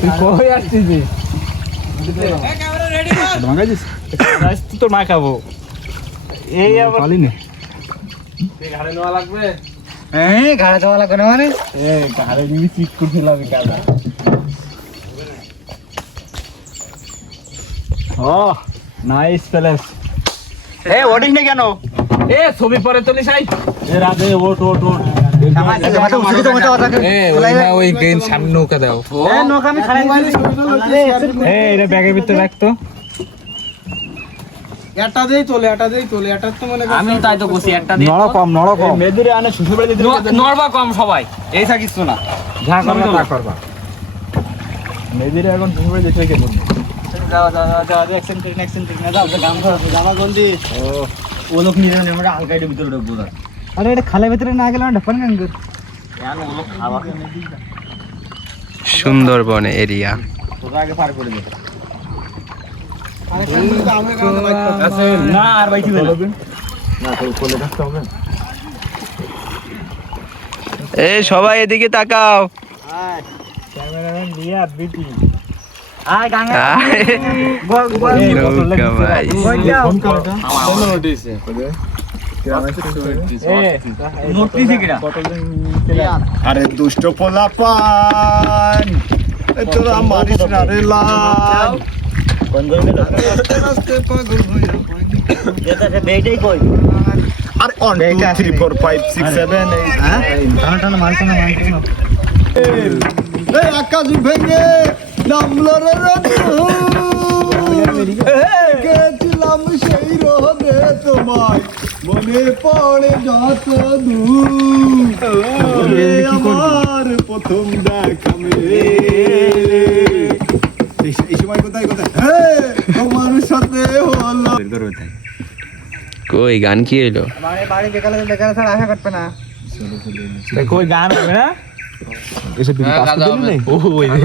তুই কই আসছিস? ভাঙাইছিস? তুই মা খাব। এই আবার পালি নে ঘাড়ে নেওয়া লাগবে হ্যাঁ ঘাড়ে দেওয়া লাগবে না মানে ঘাড়ে নিবি ও নাইস প্যালেস এ ওঠিস না কেন? এ ছবি পরে তুলিস আই এ রাধে ওট ওট ওট মনে সবাই এই থাকিস না করবা তা এখন শ্বশুর দিতে কেমন যাও যাও যাও যাও ধরো জামা গন্ডি ও লোক নিয়ে আমরা হালকা ভিতরে ঢুকবো আরে এটা খালের ভিতরে না গেলে খাওয়া সুন্দরবন এরিয়া। তোরা আগে পার করে দে। আছে না। আর বাইছি না না তো কোলে রাখতে হবে। এ সবাই এদিকে তাকাও। ক্যামেরাম্যান আরে দুষ্ট পোলা পান। তোরা মারিস না রে লাল। আরে one two three four five six seven আকাশ ভেঙে নামলো রে রঘু। গেছিলাম সেই রোদে তোমায় মনে পড়ে যত দূর আমার প্রথম দেখা মেরে এই সময় কোথায় কোথায়? তোমার সাথে হলো কই গান কি এলো বাড়ি বাড়ি বেকালে বেকালে ছাড়া আশা করতে না। কই গান হবে না? এসে বিটি পাস করে নাই? ও ওই গান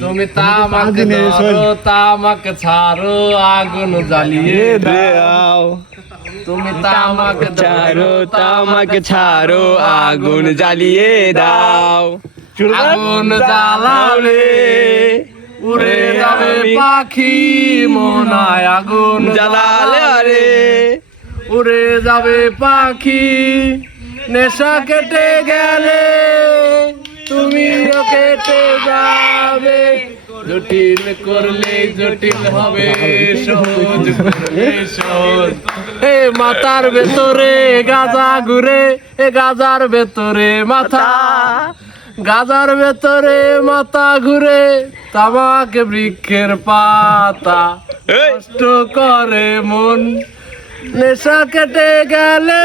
তুমি তামাক তামাক ছাড়ো আগুন জ্বালিয়ে দাও। তুমি তামাক ছাড়ো তামাক ছাড়ো আগুন জ্বালিয়ে দাও। আগুন জ্বালালে উড়ে যাবে পাখি মনায় আগুন জ্বালালে আরে। উড়ে যাবে পাখি। নেশা কেটে গেলে তুমিও কেটে যাবে। জটিল করলে জটিল হবে সহজ সহজ। এ মাথার ভেতরে গাজা ঘুরে এ গাজার ভেতরে মাথা। গাজার ভেতরে মাথা ঘুরে তামাক বৃক্ষের পাতা। কষ্ট করে মন। নেশা কেটে গেলে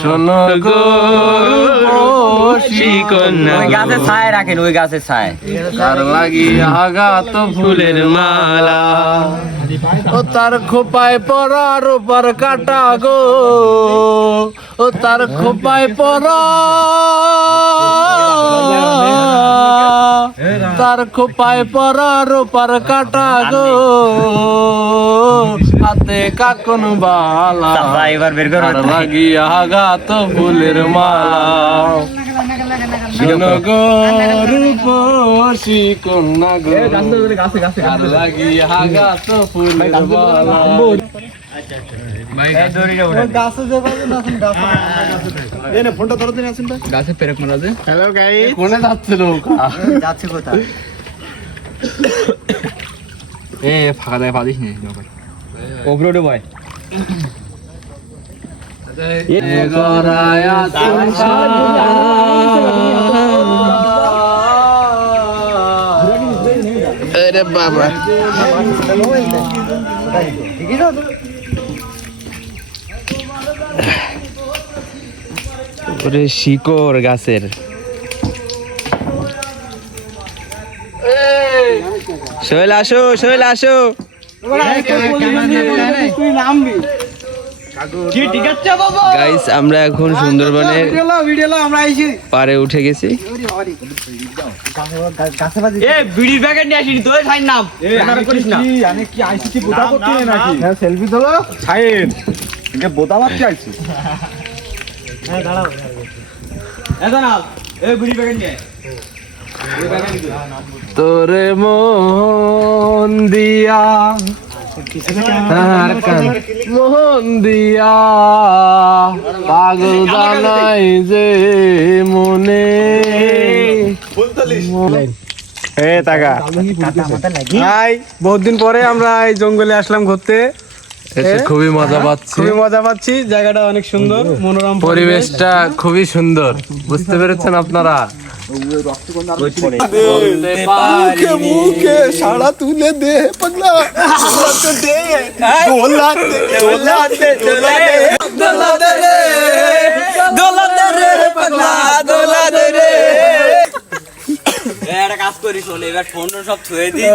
শোনো গো রূপসী কন্যা। ওই গাছে ছায় রাখেন ওই গাছে ছায়। লাগি লাগিয়া গাত ফুলের মালা। ও তার খোপায় পরার উপর কাটা গো। ও তার খোপায় পরা তার খোপায় পরার পর কাটা গো। হাতে কাকন বালা। এবার বের করো। লাগিয়া গাত ফুলের মালা। কন্যা গো গাছে আর লাগিয়া পেরেক মারা যে হ্যালো গাইস কোনে যাচ্ছে নৌকা। যাচ্ছে কোথায়? এ ফাঁকা দেয় পাদিস নি। ওভরোডে বয়। আরে বাবা ওরে শিকড় গাছের। সোহেল আসো সোহেল আসো। তুই নামবি। গাইস আমরা এখন সুন্দরবনের ভিডিও লাও আমরা পারে উঠে গেছি। হ্যাঁ তোরে মন দিয়া মন দিয়া পাগল জানাই যে মনে। এ টাকা হাই বহুত দিন পরে আমরা এই জঙ্গলে আসলাম ঘুরতে। খুবই মজা পাচ্ছি। খুবই মজা পাচ্ছি জায়গাটা অনেক সুন্দর মনোরম পরিবেশটা খুবই সুন্দর বুঝতে পেরেছেন আপনারা? মুখে মুখে সাড়া তুলে দে পাগলা। দে। দোলাতে দোলাতে দোলাতে একটা কাজ করিস এবার ফোন সব থুয়ে দিই।